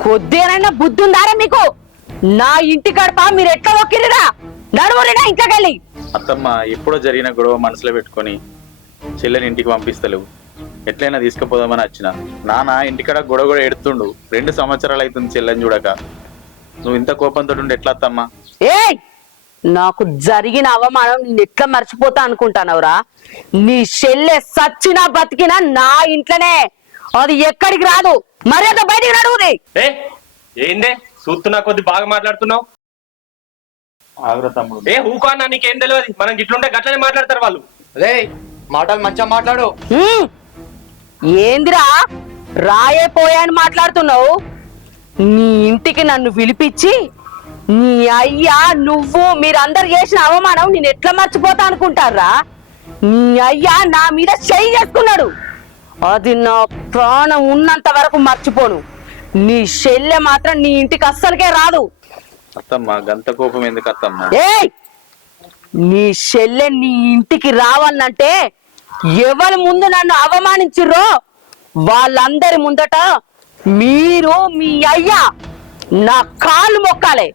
కొద్దినైనా బుద్ధి ఉందారా మీకు? నా ఇంటి గడప మీరు ఎట్లా ఒక్కిరిరా? నడుమురినా ఇంట్లోకెళ్ళి. అత్తమ్మ ఎప్పుడో జరిగిన గొడవ మనసులో పెట్టుకొని చెల్లెని ఇంటికి పంపిస్తలేవు. ఎట్లయినా తీసుకుపోదామని వచ్చిన. నాన్న ఇంటికాడ గొడవ కూడా ఎడుతుండు. 2 సంవత్సరాలు అవుతుంది చెల్లెని చూడక. నువ్వు ఇంత కోపంతో ఉండి ఎట్లా అత్తమ్మా? ఏయ్, నాకు జరిగిన అవమానం నేను ఎట్లా మర్చిపోతా అనుకుంటానవరా? నీ చెల్లె సచ్చినా బతికినా నా ఇంట్లోనే, అది ఎక్కడికి రాదు. మర్యాద బయటికి నడువుది. ఏందే చూస్తున్నా కొద్ది బాగా మాట్లాడుతున్నావు. ఆగ్ర తమ్ముడు. ఊకో అన్న, నీకేం తెలియదు. మనం గిట్లుంటే గట్లనే మాట్లాడతారు వాళ్ళు. రే మాటలు మంచిగా మాట్లాడు. ఏందిరా రాయే పోయాని మాట్లాడుతున్నావు? నీ ఇంటికి నన్ను పిలిపించి నీ అయ్యా నువ్వు మీరందరు చేసిన అవమానం నేను ఎట్లా మర్చిపోతా అనుకుంటారా? నీ అయ్యా నా మీద చెయ్యి చేసుకున్నాడు. అది నా ప్రాణం ఉన్నంత వరకు మర్చిపోను. నీ చెల్లె మాత్రం నీ ఇంటికి అస్సలకే రాదు. అత్తమ్మ గంత కోపం ఎందుకు అత్తమ్మ? ఏయ్, నీ చెల్లె నీ ఇంటికి రావాలంటే ఎవరి ముందు నన్ను అవమానించిర్రో వాళ్ళందరి ముందట మీరు మీ అయ్యా నా కాళ్ళు మొక్కాలే.